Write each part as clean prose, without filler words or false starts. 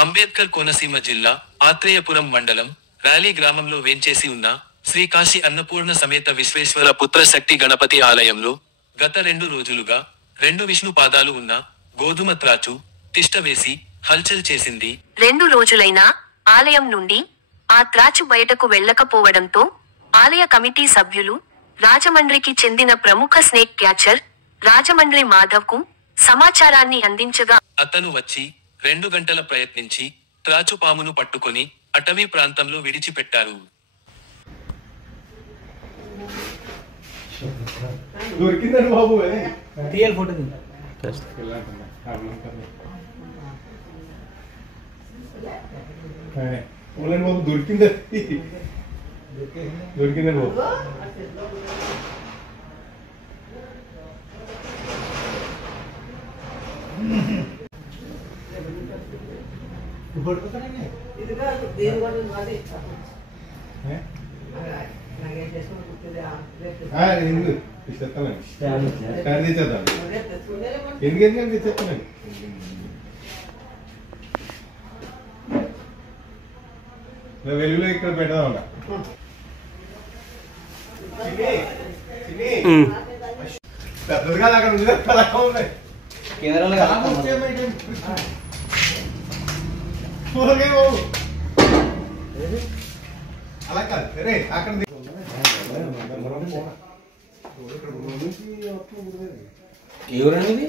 అంబేద్కర్ కోనసీమ జిల్లా ఆత్రేయపురం మండలం ర్యాలీ గ్రామంలో వేంచేసి ఉన్న శ్రీ కాశీ అన్నపూర్ణ సమేత విశ్వేశ్వర పుత్ర శక్తి గణపతి ఆలయంలో గత 2 రోజులుగా 2 విష్ణు పాదాలు ఉన్న గోధుమ త్రాచు తిష్ట వేసి హల్చల్ చేసింది. 2 రోజులైనా ఆలయం నుండి ఆ త్రాచు బయటకు వెళ్లకపోవడంతో ఆలయ కమిటీ సభ్యులు రాజమండ్రికి చెందిన ప్రముఖ స్నేక్ క్యాచర్ రాజమండ్రి మాధవ్ కు సమాచారాన్ని అందించగా అతను వచ్చి 2 గంటల ప్రయత్నించి త్రాచు పామును పట్టుకొని అటవీ ప్రాంతంలో విడిచిపెట్టారు. దొరికిందండి బాబు రియల్ ఫోటో బాబు దొరికింది దొరికిందండి బాబు. ఎందుకు ఇచ్చేస్తానండి స్టాండ్ తెచ్చేద్దాం. ఎందుకంటే తెచ్చేస్తానండి. వెలుగులో ఇక్కడ పెడదాం. పెద్దది కాదు అక్కడ ఉంది అలాగా ఉన్నాయి అలా కాదు సరే అక్కడ ఎవరండి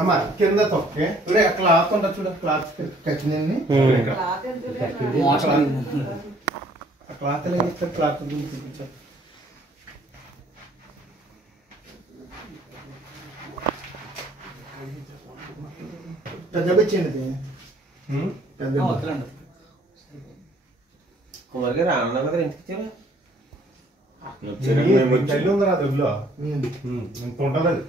అమ్మా కింద తొక్కే క్లాత్ ఉంటుంది చూడ క్లాత్ కట్టినండి క్లాత్ ఇస్తారు క్లాత్ చూపించారు. పెద్ద వచ్చింది పెద్ద రానున్నా కదా ఇంటికి ఉంది రా దొడ్లో ఇంత ఉంటుంది అది.